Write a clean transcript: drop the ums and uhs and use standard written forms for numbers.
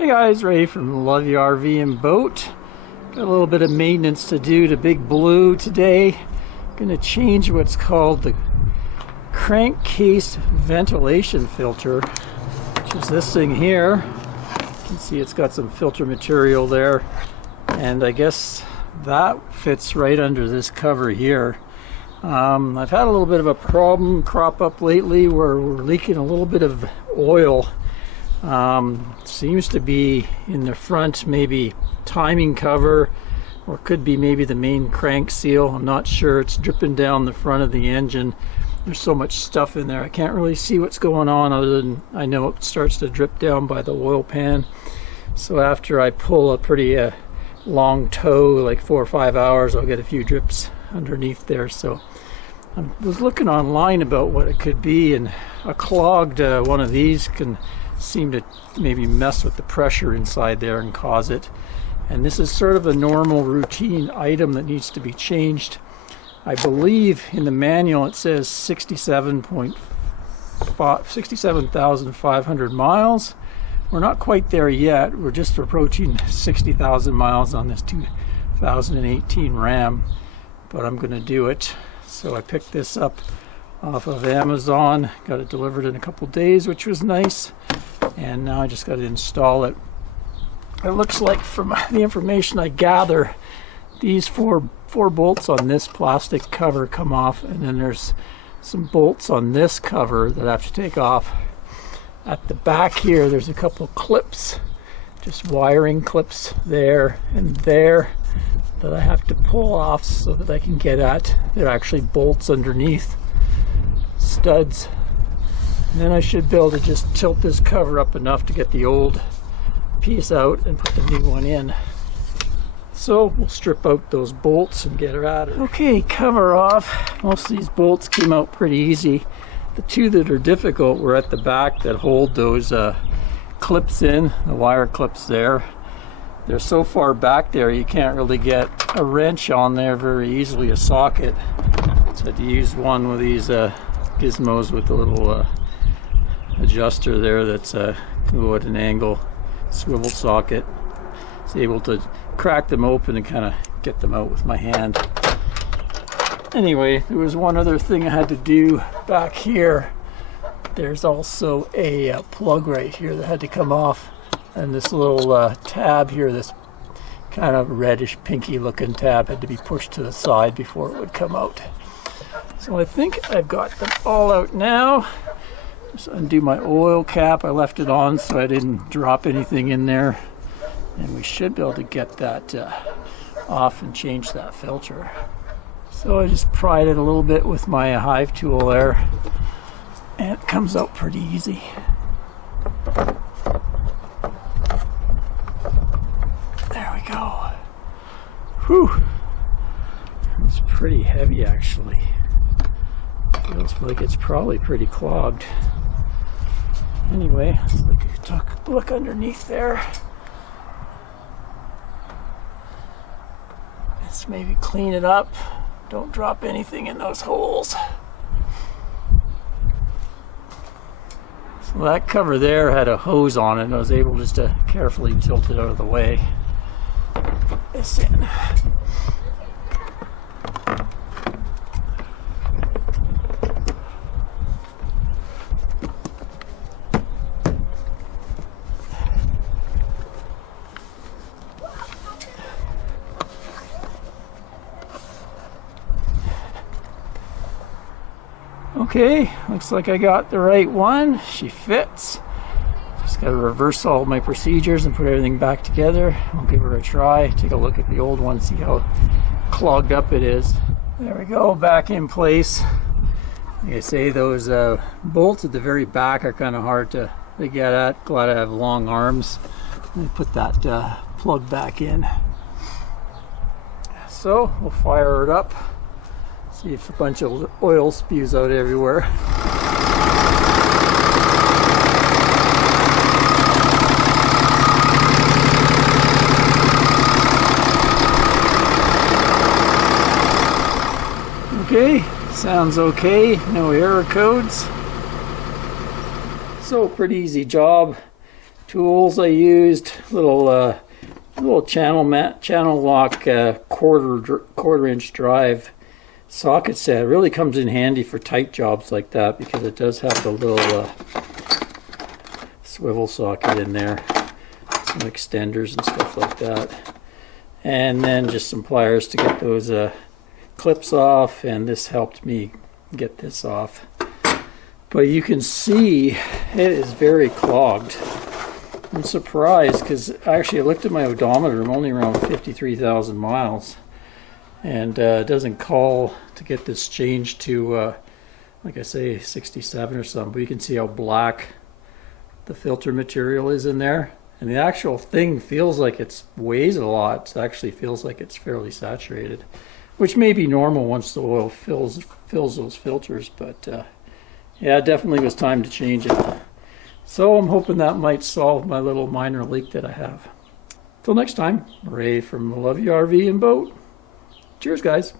Hey guys, Ray from Love Your RV and Boat. Got a little bit of maintenance to do to Big Blue today. Gonna change what's called the crankcase ventilation filter, which is this thing here. You can see it's got some filter material there, and I guess that fits right under this cover here. I've had a little bit of a problem crop up lately where we're leaking a little bit of oil. Seems to be in the front, maybe timing cover, or could be maybe the main crank seal. I'm not sure. It's dripping down the front of the engine. There's so much stuff in there. I can't really see what's going on other than I know it starts to drip down by the oil pan. So after I pull a pretty long tow, like 4 or 5 hours, I'll get a few drips underneath there. So I was looking online about what it could be, and a clogged one of these can seem to maybe mess with the pressure inside there and cause it. And this is sort of a normal routine item that needs to be changed. I believe in the manual it says 67,500 miles. We're not quite there yet. We're just approaching 60,000 miles on this 2018 Ram, but I'm going to do it. So I picked this up off of Amazon, got it delivered in a couple days, which was nice, and now I just got to install it. It looks like, from the information I gather, these four bolts on this plastic cover come off, and then there's some bolts on this cover that I have to take off. At the back here there's a couple clips, just wiring clips there and there, that I have to pull off so that I can get at. They're actually bolts underneath, studs. And then I should be able to just tilt this cover up enough to get the old piece out and put the new one in. So we'll strip out those bolts and get her at it. Okay, cover off. Most of these bolts came out pretty easy. The two that are difficult were at the back that hold those clips in, the wire clips there. They're so far back there you can't really get a wrench on there very easily, a socket. So I had to use one with these gizmos with a little adjuster there that's go at an angle, swivel socket. It's able to crack them open and kind of get them out with my hand. Anyway, there was one other thing I had to do back here. There's also a plug right here that had to come off, and this little tab here, this kind of reddish pinky looking tab, had to be pushed to the side before it would come out. So I think I've got them all out now. Just undo my oil cap. I left it on so I didn't drop anything in there, and we should be able to get that off and change that filter. So I just pried it a little bit with my hive tool there, and it comes out pretty easy. There we go. Whew. It's pretty heavy actually. Feels like it's probably pretty clogged. Anyway, let's look underneath there. Let's maybe clean it up. Don't drop anything in those holes. So that cover there had a hose on it, and I was able just to carefully tilt it out of the way. Put this in. Okay, looks like I got the right one. She fits. Just gotta reverse all my procedures and put everything back together. I'll give her a try, take a look at the old one, see how clogged up it is. There we go, back in place. Like I say, those bolts at the very back are kind of hard to get at. Glad I have long arms. Let me put that plug back in. So we'll fire it up. See if a bunch of oil spews out everywhere. Okay, sounds okay, no error codes. So pretty easy job. Tools I used, little channel lock quarter inch drive socket set. It really comes in handy for tight jobs like that because it does have the little swivel socket in there, some extenders and stuff like that, and then just some pliers to get those clips off, and this helped me get this off. But you can see it is very clogged. I'm surprised because actually I looked at my odometer. I'm only around 53,000 miles, and it doesn't call to get this changed to like I say 67 or something, but you can see how black the filter material is in there, and the actual thing feels like it weighs a lot. It actually feels like it's fairly saturated, which may be normal once the oil fills those filters, but yeah, it definitely was time to change it. So I'm hoping that might solve my little minor leak that I have. Till next time, Ray from Love You RV and Boat. Cheers, guys.